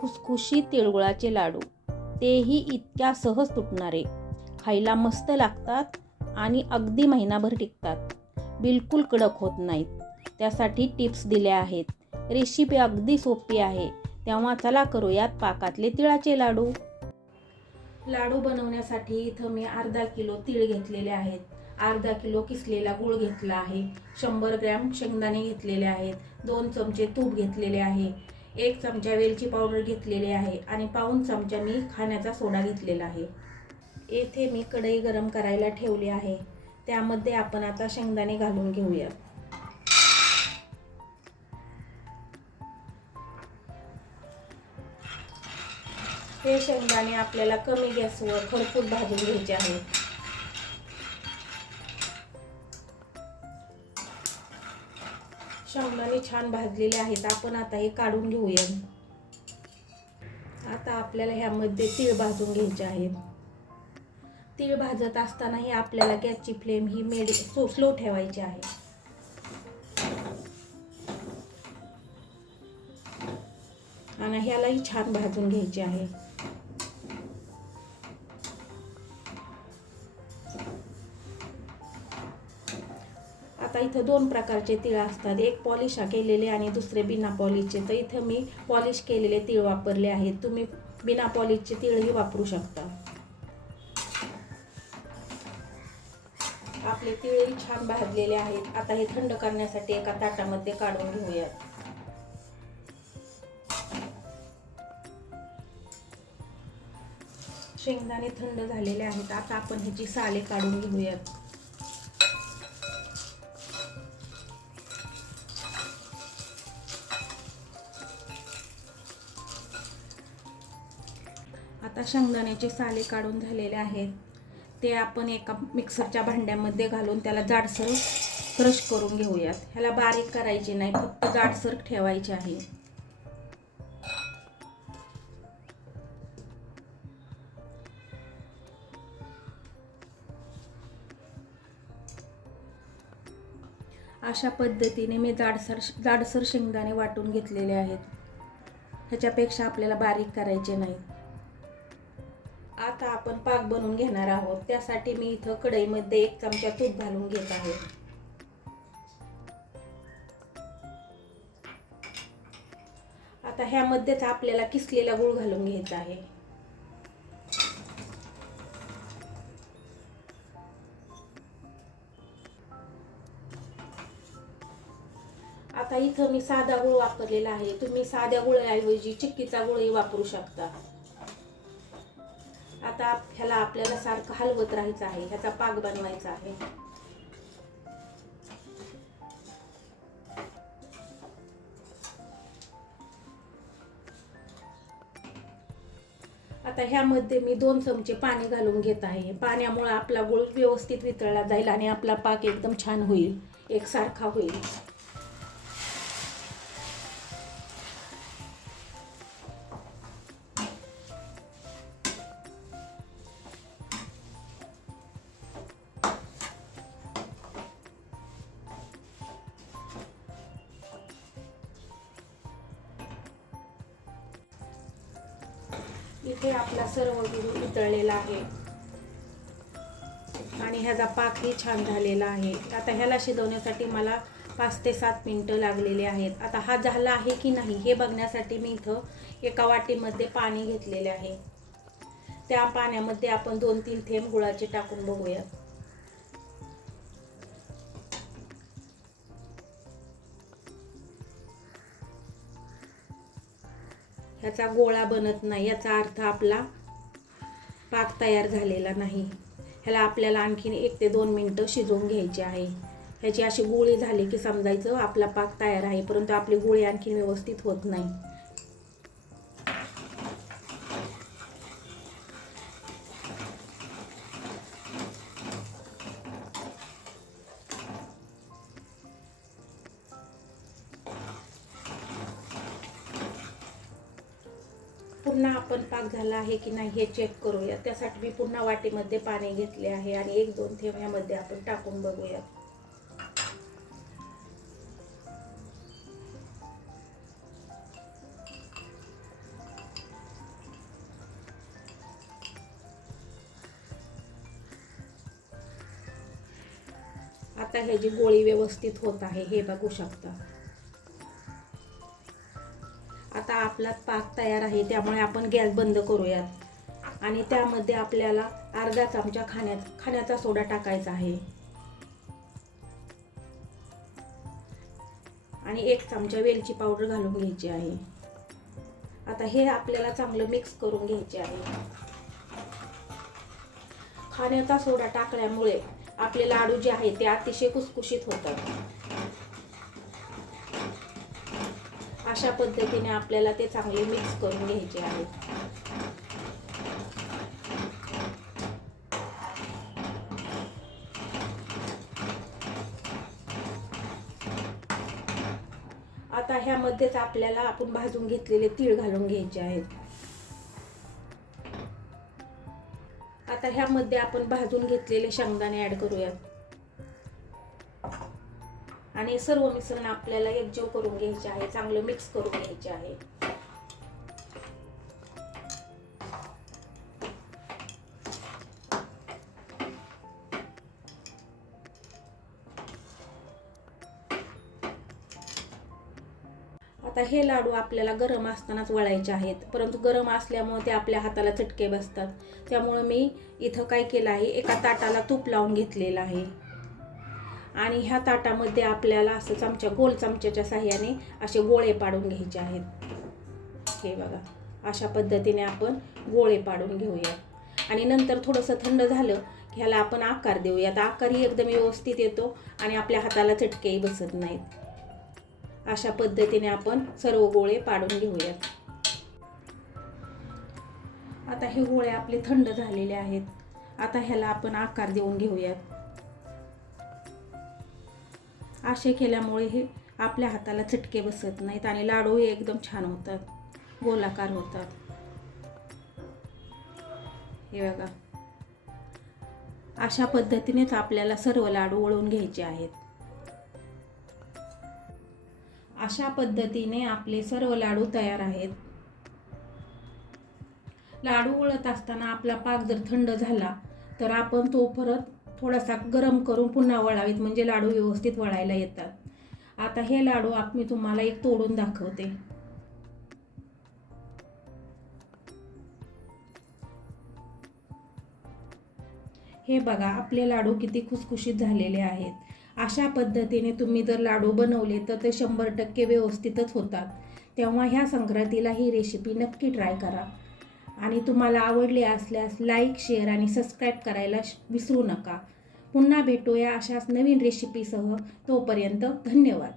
खुसखुशीत तिळगुळाचे लाडू, तेही इतक्या सहज तुटणारे. खायला मस्त लागतात आणि अगदी महिनाभर टिकतात. बिलकुल कडक होत नाहीत. त्यासाठी टिप्स दिल्या आहेत. रेसिपी अगदी सोपी आहे. तेव्हा चला करूयात पाकातले तिळाचे लाडू. लाडू बनवण्यासाठी इथं मी अर्धा किलो तीळ घेतलेले आहेत. अर्धा किलो किसलेला गूळ घेतला आहे. 100 ग्रॅम शेंगदाणे घेतलेले आहेत. 2 चमचे तूप घेतलेले आहे. 1 चमचा वेलची पावडर घेतलेली आहे आणि पाऊण चमचा मी खाण्याचा सोडा घेतलेला आहे. येथे मी कढई गरम करायला ठेवली आहे. त्यामध्ये आपण आता शेंगदाणे घालून घेऊया. हे शेंगदाणे आपल्याला कमी गॅसवर खरपूस भाजून घ्यायचे आहेत. शेंगदाणे छान भाजलेले आहेत. आपण आता हे काढून घेऊया. आता आपल्याला ह्यामध्ये तीळ भाजून घ्यायचे आहेत. तीळ भाजत असतानाही आपल्याला गॅसची फ्लेम ही स्लो ठेवायची आहे. आणि ह्यालाही छान भाजून घ्यायचे आहे. आता इथं 2 प्रकारचे तीळ असतात. एक पॉलिश केलेले आणि दुसरे बिना पॉलिशचे. तर इथं मी पॉलिश केलेले तीळ वापरले आहेत. तुम्ही बिना पॉलिशचे तीळही वापरू शकता. आपले तीळही छान भाजलेले आहेत. आता हे थंड करण्यासाठी एका ताटामध्ये काढून घेऊयात. शेंगदाणे थंड झालेले आहेत. आता आपण ह्याची साले काढून घेऊयात. आता शेंगदाण्याचे साले काढून झालेले आहेत. ते आपण एका मिक्सरच्या भांड्यामध्ये घालून त्याला जाडसर क्रश करून घेऊयात. ह्याला बारीक करायचे नाही, फक्त जाडसर ठेवायचे आहे. अशा पद्धतीने मी जाडसर शेंगदाणे वाटून घेतलेले आहेत. ह्याच्यापेक्षा आपल्याला बारीक करायचे नाही. आता आपण पाक बनवून घेणार आहोत. त्यासाठी मी इथं कढईमध्ये 1 चमचा तूप घालून घेत आहे. आता ह्यामध्येच आपल्याला किसलेला गूळ घालून घ्यायचा आहे. आता इथं मी साधा गूळ वापरलेला आहे. तुम्ही साध्या गुळाऐवजी चिक्कीचा गूळही वापरू शकता. आता ह्याला आपल्याला सारखं हलवत राहायचं आहे. ह्याचा पाक बनवायचा आहे. आता ह्यामध्ये मी 2 चमचे पाणी घालून घेत आहे. पाण्यामुळे आपला गूळ व्यवस्थित वितळला जाईल आणि आपला पाक एकदम छान होईल, एकसारखा होईल. इथे आपला सर्व गूळ वितळलेला आहे आणि ह्याचा पाकही छान झालेला आहे. आता ह्याला शिजवण्यासाठी मला 5 ते 7 मिनिटं लागलेले आहेत. आता हा झाला आहे की नाही हे बघण्यासाठी मी इथं एका वाटीमध्ये पाणी घेतलेले आहे. त्या पाण्यामध्ये आपण 2-3 थेंब गुळाचे टाकून बघूया. ह्याचा गोळा बनत नाही, याचा अर्थ आपला पाक तयार झालेला नाही. ह्याला आपल्याला आणखीन 1 ते 2 मिनिटं शिजवून घ्यायचे आहे. ह्याची अशी गोळी झाली की समजायचं आपला पाक तयार आहे, परंतु आपली गोळी आणखीन व्यवस्थित होत नाही. पुन्हा आपण पाक झाला आहे की नाही हे चेक करूया. त्यासाठी मी पुन्हा वाटीमध्ये पाणी घेतले आहे आणि 1-2 थेंब यामध्ये आपण टाकून बघूया. आता ह्याची गोळी व्यवस्थित होत आहे, हे बघू शकता. आता आपला पाक तयार आहे, त्यामुळे आपण गॅस बंद करूयात आणि त्यामध्ये आपल्याला अर्धा चमचा खाण्याचा सोडा टाकायचा आहे आणि 1 चमचा वेलची पावडर घालून घ्यायची आहे. आता हे आपल्याला चांगलं मिक्स करून घ्यायचे आहे. खाण्याचा सोडा टाकल्यामुळे आपले लाडू जे आहे ते अतिशय खुसखुशीत होतात. अशा पद्धतीने आपल्याला ते चांगले मिक्स करून घ्यायचे आहे. आता ह्यामध्येच आपल्याला आपण भाजून घेतलेले तीळ घालून घ्यायचे आहेत. आता ह्यामध्ये आपण भाजून घेतलेले शेंगदाणे ऍड करूयात आणि सर्व मिश्रण आपल्याला एकजीव करून घ्यायचे आहे, चांगलं मिक्स करून घ्यायचे आहे. आता हे लाडू आपल्याला गरम असतानाच वळायचे आहेत, परंतु गरम असल्यामुळे ते आपल्या हाताला चटके बसतात. त्यामुळे मी इथं काय केलं आहे, एका ताटाला तूप लावून घेतलेलं आहे आणि ह्या ताटामध्ये आपल्याला असं गोल चमच्याच्या साह्याने असे गोळे पाडून घ्यायचे आहेत. हे बघा, अशा पद्धतीने आपण गोळे पाडून घेऊया आणि नंतर थोडंसं थंड झालं की ह्याला आपण आकार देऊयात. आकारही एकदम व्यवस्थित येतो आणि आपल्या हाताला चटकेही बसत नाहीत. अशा पद्धतीने आपण सर्व गोळे पाडून घेऊयात. आता हे गोळे आपले थंड झालेले आहेत. आता ह्याला आपण आकार देऊन घेऊयात. असे केल्यामुळे हे आपल्या हाताला चटके बसत नाहीत आणि लाडूही एकदम छान होतात, गोलाकार होतात. हे बघा, अशा पद्धतीनेच आपल्याला सर्व लाडू वळून घ्यायचे आहेत. अशा पद्धतीने आपले सर्व लाडू तयार आहेत. लाडू वळत असताना आपला पाक जर थंड झाला तर आपण तो परत थोडासा गरम करून पुन्हा वळावीत, म्हणजे लाडू व्यवस्थित वळायला येतात. आता हे लाडू मी तुम्हाला एक तोडून दाखवते. हे बघा, आपले लाडू किती खुसखुशीत झालेले आहेत. अशा पद्धतीने तुम्ही जर लाडू बनवले तर ते 100% व्यवस्थितच होतात. तेव्हा ह्या संक्रांतीला ही रेसिपी नक्की ट्राय करा आणि तुम्हाला आवडली असल्यास लाईक, शेअर आणि सबस्क्राईब करायला विसरू नका. पुन्हा भेटूया अशाच नवीन रेसिपीसह. तोपर्यंत धन्यवाद.